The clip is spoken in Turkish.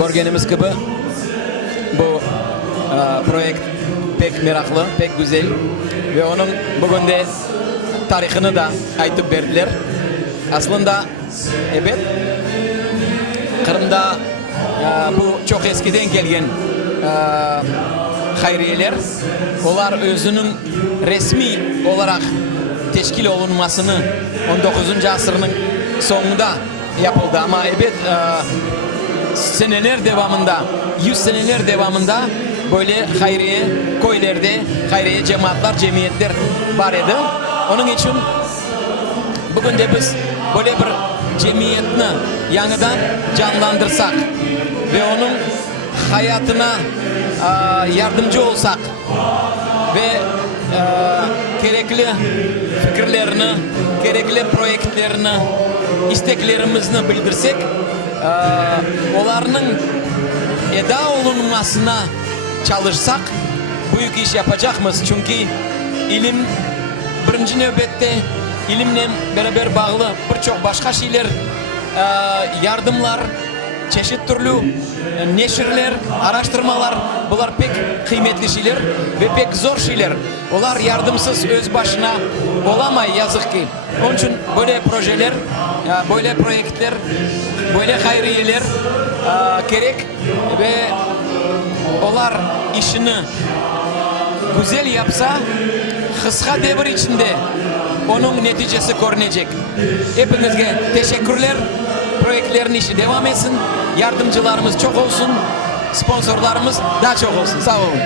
Görgenimiz gibi bu proyekt pek meraklı, pek güzel ve onun bugün de tarihini da aytıp verdiler. Aslında evet, Kırım'da bu çok eskiden gelgen hayriyeler, onlar özünün resmi olarak teşkil olunmasını 19. asırın sonunda yapıldı ama evet seneler devamında, 100 seneler devamında böyle hayriye köylerde, hayriye cemaatler, cemiyetler var idi. Onun için bugün de biz böyle bir cemiyetini yanıdan canlandırsak ve onun hayatına yardımcı olsak ve gerekli fikirlerini, gerekli projelerini, isteklerimizi bildirsek, onların eda olunmasına çalışsak büyük iş yapacakmız. Çünkü ilim birinci nöbette ilimle beraber bağlı birçok başka şeyler, yardımlar, çeşit türlü neşirler, araştırmalar, bunlar pek kıymetli şeyler ve pek zor şeyler. Onlar yardımsız öz başına olamay yazık ki. Onun için böyle projeler, böyle projeler, böyle hayriyeler gerek ve onlar işini güzel yapsa kısa devir içinde onun neticesi görünecek. Hepinizge teşekkürler. Projelerinin işi devam etsin. Yardımcılarımız çok olsun. Sponsorlarımız daha çok olsun. Sağ olun.